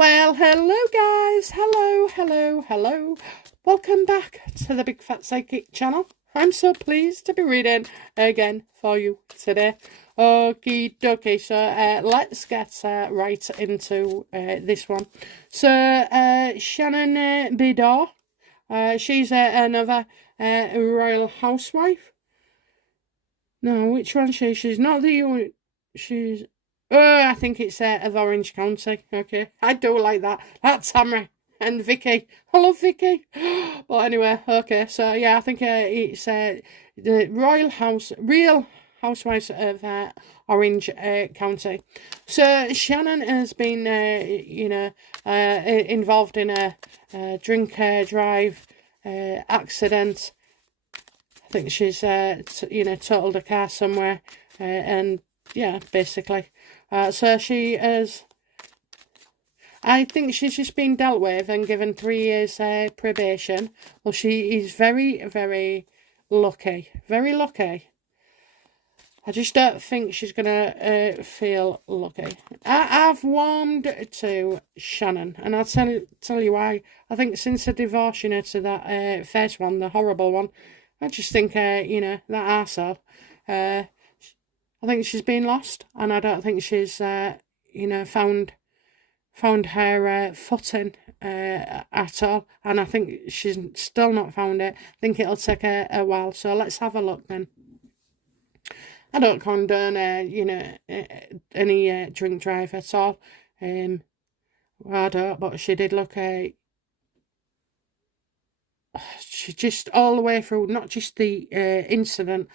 Well, hello guys. Hello. Welcome back to the Big Fat Psychic channel. I'm so pleased to be reading again for you today. Okie dokie, so let's get right into this one. So, Shannon Beador, she's another royal housewife. No, which one is she? She's not the... She's... I think it's of Orange County. Okay, I do like that. That's Tamara and Vicky. I love Vicky. But anyway, okay. So yeah, I think it's the Real Housewives of Orange County. So Shannon has been, involved in a drink drive accident. I think she's, totaled a car somewhere, and yeah, basically. So she is, I think she's just been dealt with and given 3 years probation. Well, she is very, very lucky. Very lucky. I just don't think she's going to feel lucky. I've warmed to Shannon, and I'll tell you why. I think since the divorce, to that first one, the horrible one, I just think, that arsehole, I think she's been lost, and I don't think she's, found her footing at all. And I think she's still not found it. I think it'll take a while. So let's have a look then. I don't condone, any drink drive at all. Well, I don't, but she did look she just all the way through, not just the incident,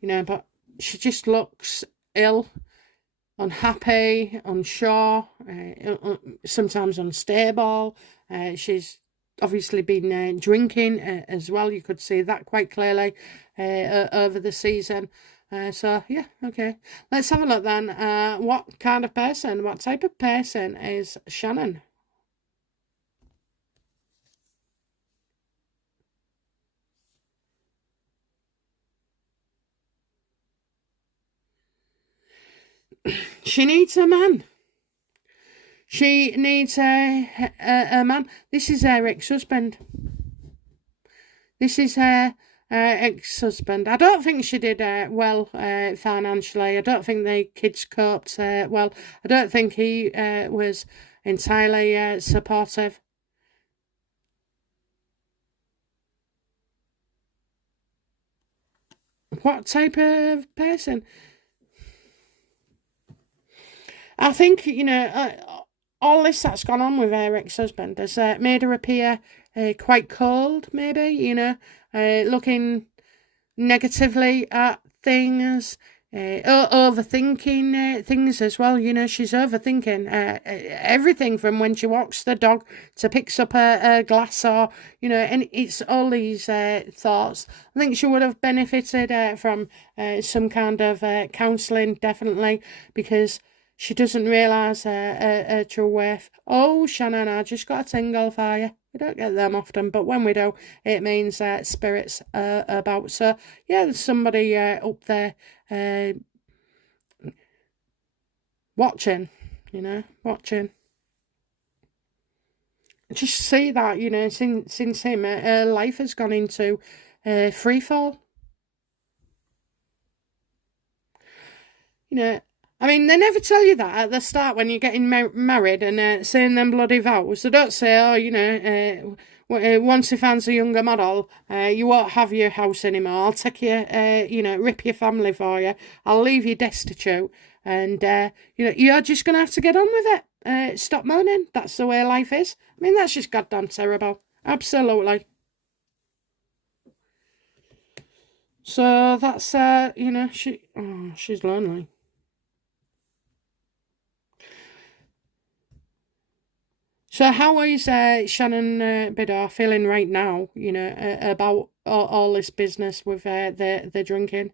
but she just looks ill, unhappy, unsure, sometimes unstable. She's obviously been drinking as well. You could see that quite clearly over the season. So, yeah, okay. Let's have a look then. What type of person is Shannon? She needs a man. She needs a man. This is her ex-husband. This is her ex-husband. I don't think she did well financially. I don't think the kids coped well. I don't think he was entirely supportive. What type of person? I think, all this that's gone on with her ex-husband has made her appear quite cold, maybe, looking negatively at things, overthinking things as well. She's overthinking everything from when she walks the dog to picks up a glass, or, and it's all these thoughts. I think she would have benefited from some kind of counselling, definitely, because she doesn't realise her true worth. Oh, Shannon, I just got a tingle for you. We don't get them often, but when we do, it means spirits about. So, yeah, there's somebody up there watching, watching. Just see that, since him, her life has gone into free fall. I mean, they never tell you that at the start when you're getting married and saying them bloody vows. They don't say, oh, once he finds a younger model, you won't have your house anymore. I'll take you, rip your family for you. I'll leave you destitute. And, you're just going to have to get on with it. Stop moaning. That's the way life is. I mean, that's just goddamn terrible. Absolutely. So that's, she's lonely. So how is Shannon Beador feeling right now, about all this business with the drinking?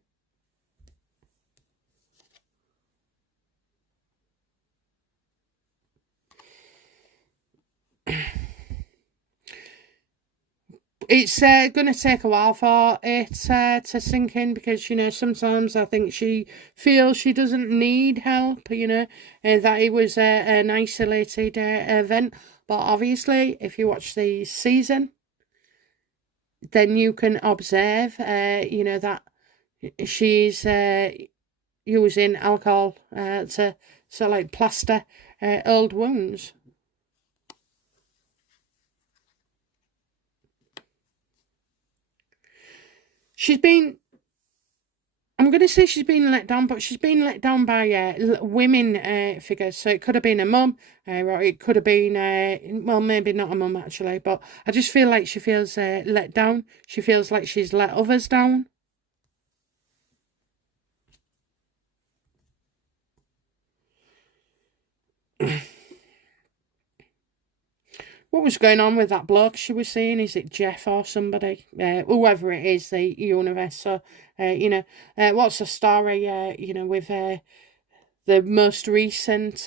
it's going to take a while for it to sink in, because, sometimes I think she feels she doesn't need help, that it was an isolated event. But obviously, if you watch the season, then you can observe, that she's using alcohol to like plaster old wounds. I'm going to say she's been let down, but she's been let down by women figures. So it could have been a mum, or it could have been, well, maybe not a mum actually, but I just feel like she feels let down. She feels like she's let others down. What was going on with that bloke she was seeing? Is it Jeff or somebody? Whoever it is, the universe. So, what's the story, with the most recent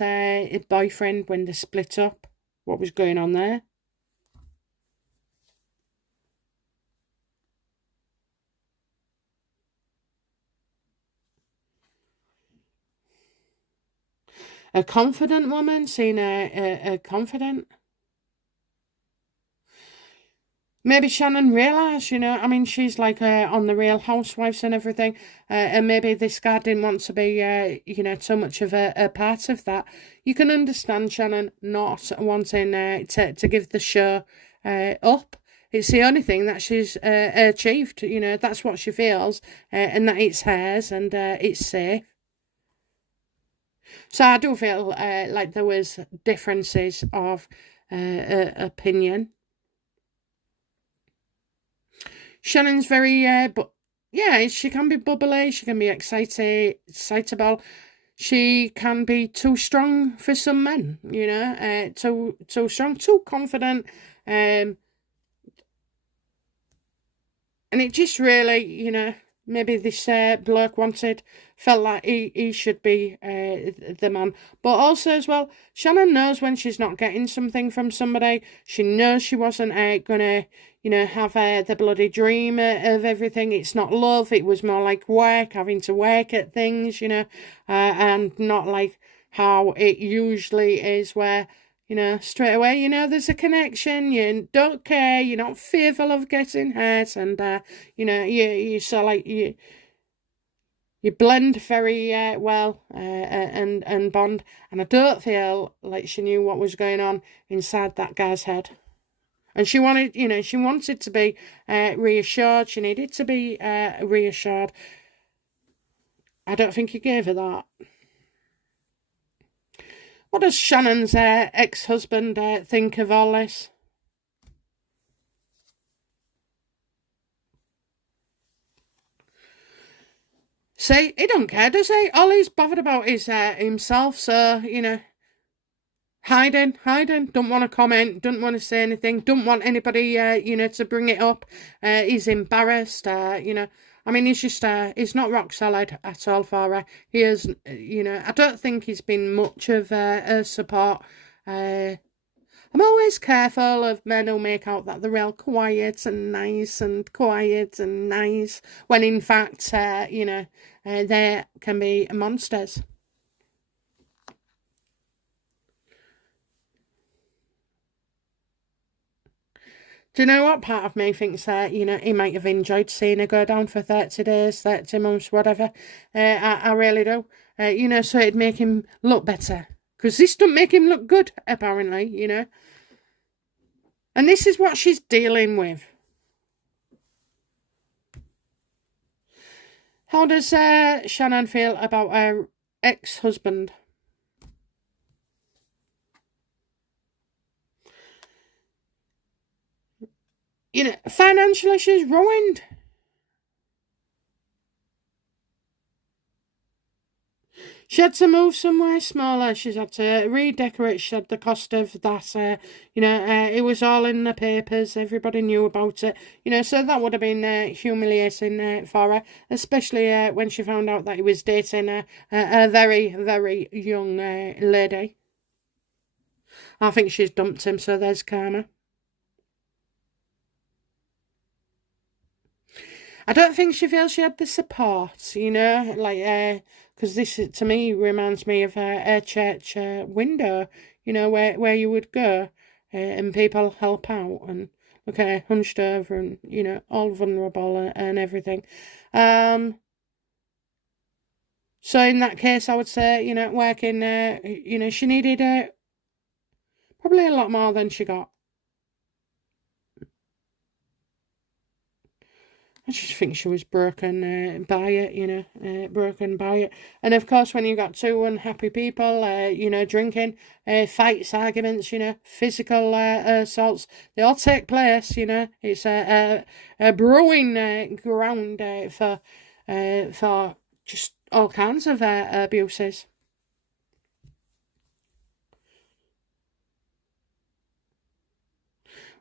boyfriend when they split up? What was going on there? A confident woman seeing a confident. Maybe Shannon realised, she's like on the Real Housewives and everything, and maybe this guy didn't want to be, too much of a part of that. You can understand Shannon not wanting to give the show up. It's the only thing that she's achieved, that's what she feels, and that it's hers and it's safe. So I do feel like there was differences of opinion. Shannon's very, but yeah, she can be bubbly. She can be excitable. She can be too strong for some men. Too strong, too confident. And it just really, maybe this bloke felt like he should be the man. But also as well, Shannon knows when she's not getting something from somebody. She knows she wasn't gonna, have the bloody dream of everything. It's not love. It was more like work, having to work at things, and not like how it usually is, where straight away, there's a connection, you don't care, you're not fearful of getting hurt, and, you so like, you blend very well and bond, and I don't feel like she knew what was going on inside that guy's head. And she wanted to be reassured, she needed to be reassured. I don't think he gave her that. What does Shannon's ex-husband think of all this? See, he don't care, does he? All he's bothered about is himself, so, hiding, don't want to comment, don't want to say anything, don't want anybody, to bring it up. He's embarrassed, he's just, he's not rock solid at all for her. He is, I don't think he's been much of a support. I'm always careful of men who make out that they're real quiet and nice, when in fact, they can be monsters. Do you know what? Part of me thinks that, he might have enjoyed seeing her go down for 30 days, 30 months, whatever. I really do. So it'd make him look better. Because this don't make him look good, apparently, And this is what she's dealing with. How does Shannon feel about her ex-husband? Financially she's ruined. She had to move somewhere smaller. She's had to redecorate. She had the cost of that. It was all in the papers. Everybody knew about it. So that would have been humiliating for her, especially when she found out that he was dating a very, very young lady. I think she's dumped him, so there's karma. I don't think she feels she had the support, you know, like, because this to me reminds me of a church window, you know, where you would go and people help out and okay, hunched over and you know all vulnerable and everything. Um, so in that case, I would say you know working, you know, she needed probably a lot more than she got. I just think she was broken by it, you know, broken by it. And of course, when you got two unhappy people, you know, drinking, fights, arguments, you know, physical assaults, they all take place, you know. It's a brewing ground for just all kinds of abuses.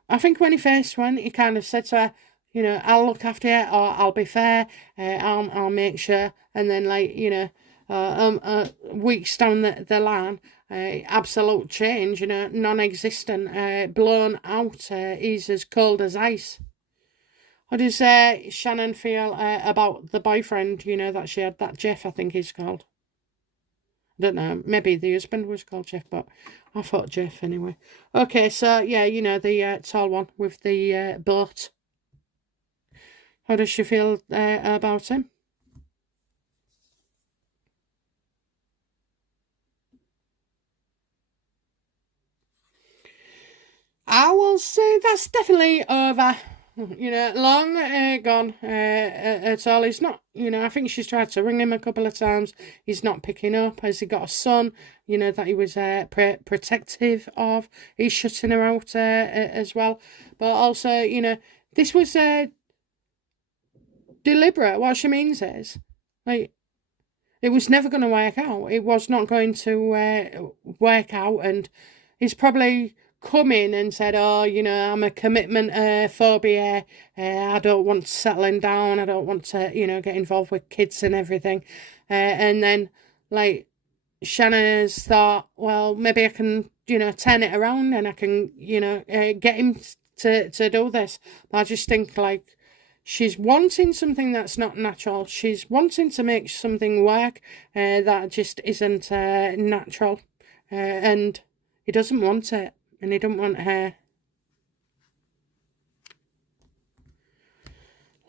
I think when he first went, he kind of said to her, you know, I'll look after you, or I'll be fair, I'll make sure. And then, like, you know, weeks down the line, absolute change, you know, non existent, blown out, he's as cold as ice. How does Shannon feel about the boyfriend, you know, that she had, that Jeff, I think he's called? I don't know, maybe the husband was called Jeff, but I thought Jeff anyway. Okay, so yeah, you know, the tall one with the boat. How does she feel about him? I will say that's definitely over. You know, long gone at all. He's not, you know, I think she's tried to ring him a couple of times. He's not picking up. Has he got a son, you know, that he was protective of? He's shutting her out as well. But also, you know, this was deliberate. What she means is, like, it was never going to work out. It was not going to work out. And he's probably come in and said, oh, you know, I'm a commitment phobia. I don't want settling down. I don't want to, you know, get involved with kids and everything. And then, like, Shannon has thought, well, maybe I can, you know, turn it around and I can, you know, get him to do this. But I just think, like, she's wanting something that's not natural. She's wanting to make something work that just isn't natural. And he doesn't want it. And he don't want her.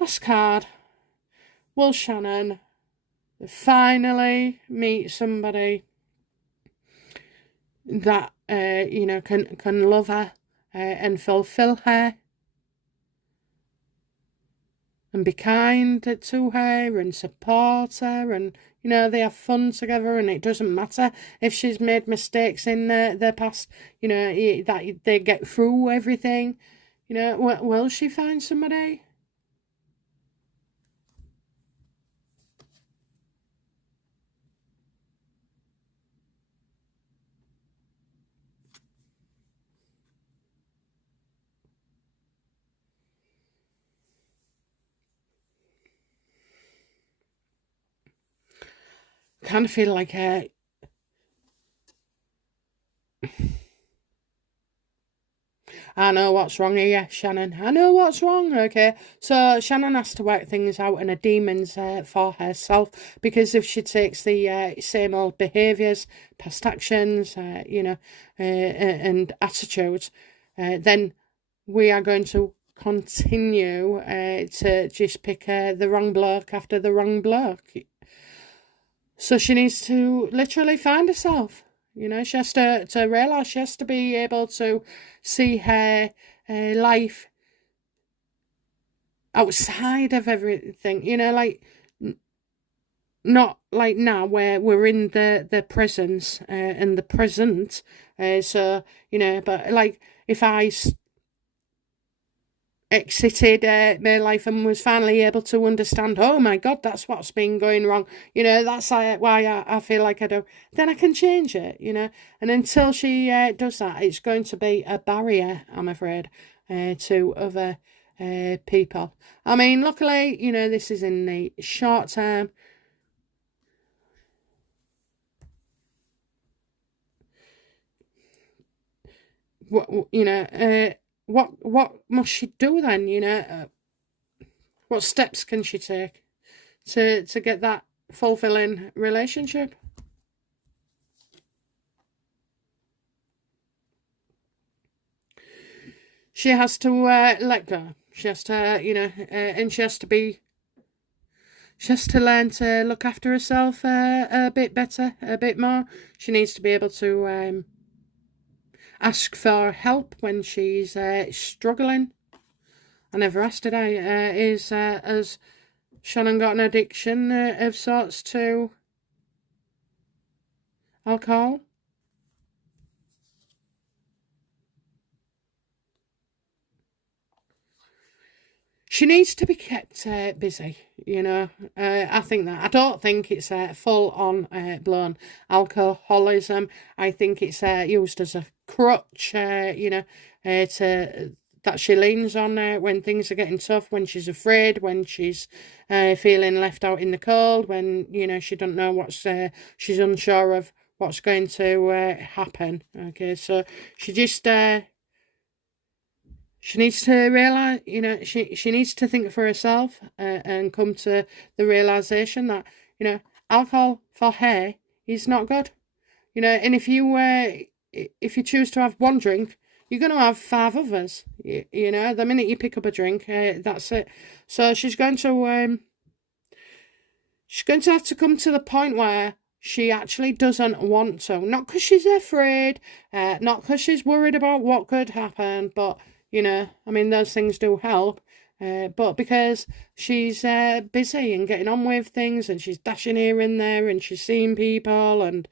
Last card. Will Shannon finally meet somebody that, you know, can love her and fulfill her? And be kind to her and support her, and you know they have fun together, and it doesn't matter if she's made mistakes in their past, you know, that they get through everything. You know, will she find somebody? I kind of feel like I know what's wrong here, Shannon. I know what's wrong, okay? So Shannon has to work things out and a demons for herself, because if she takes the same old behaviours, past actions, you know, and attitudes, then we are going to continue to just pick the wrong bloke after the wrong bloke. So she needs to literally find herself. You know, she has to realise she has to be able to see her life outside of everything. You know, like not like now where we're in the presence and the present. So, you know, but like if I exited my life and was finally able to understand, oh my God, that's what's been going wrong, you know, that's why I feel like I do, then I can change it, you know. And until she does that, it's going to be a barrier, I'm afraid, to other people. I mean, luckily, you know, this is in the short term. What, you know, what must she do then, you know? What steps can she take to get that fulfilling relationship? She has to let go. She has to, and she has to be. She has to learn to look after herself a bit better, a bit more. She needs to be able to ask for help when she's struggling. I never asked, did I? Has Shannon got an addiction of sorts to alcohol? She needs to be kept busy, I think that. I don't think it's full on blown alcoholism. I think it's used as a crutch, to that she leans on when things are getting tough, when she's afraid, when she's feeling left out in the cold, when, she don't know she's unsure of what's going to happen. Okay, so she just she needs to realise, she needs to think for herself and come to the realisation that, alcohol for her is not good. And if you choose to have one drink, you're going to have 5 others. The minute you pick up a drink, that's it. So she's going to have to come to the point where she actually doesn't want to. Not because she's afraid, not because she's worried about what could happen, but those things do help, but because she's busy and getting on with things, and she's dashing here and there, and she's seeing people, and,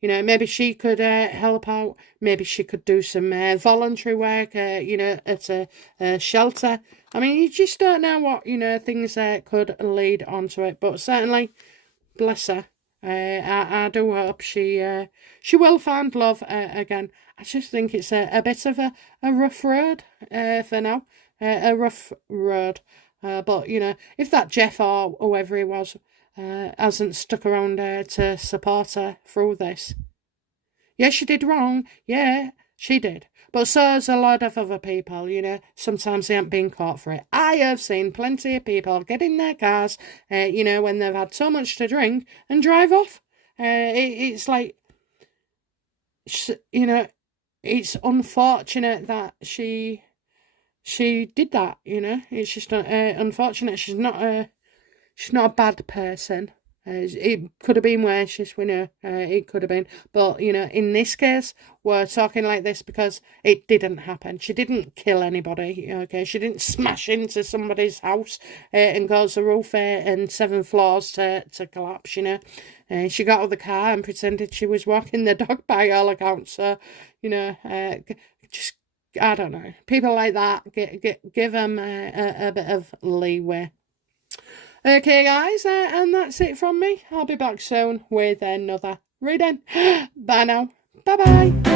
maybe she could help out. Maybe she could do some voluntary work, at a shelter. You just don't know what, things could lead onto it, but certainly, bless her. I do hope she will find love again. I just think it's a bit of a rough road for now. A rough road. But, if that Jeff or whoever he was hasn't stuck around to support her through this. Yeah, she did wrong. Yeah, she did. But so has a lot of other people, Sometimes they aren't being caught for it. I have seen plenty of people get in their cars, when they've had so much to drink and drive off. It's like, it's unfortunate that she did that, It's just unfortunate. She's not a bad person. It could have been worse, just it could have been. But, in this case, we're talking like this because it didn't happen. She didn't kill anybody, okay? She didn't smash into somebody's house and cause the roof and 7 floors to collapse, She got out of the car and pretended she was walking the dog by all accounts. So, just, I don't know. People like that, give them a bit of leeway. Okay, guys, and that's it from me. I'll be back soon with another reading. Bye now. Bye-bye.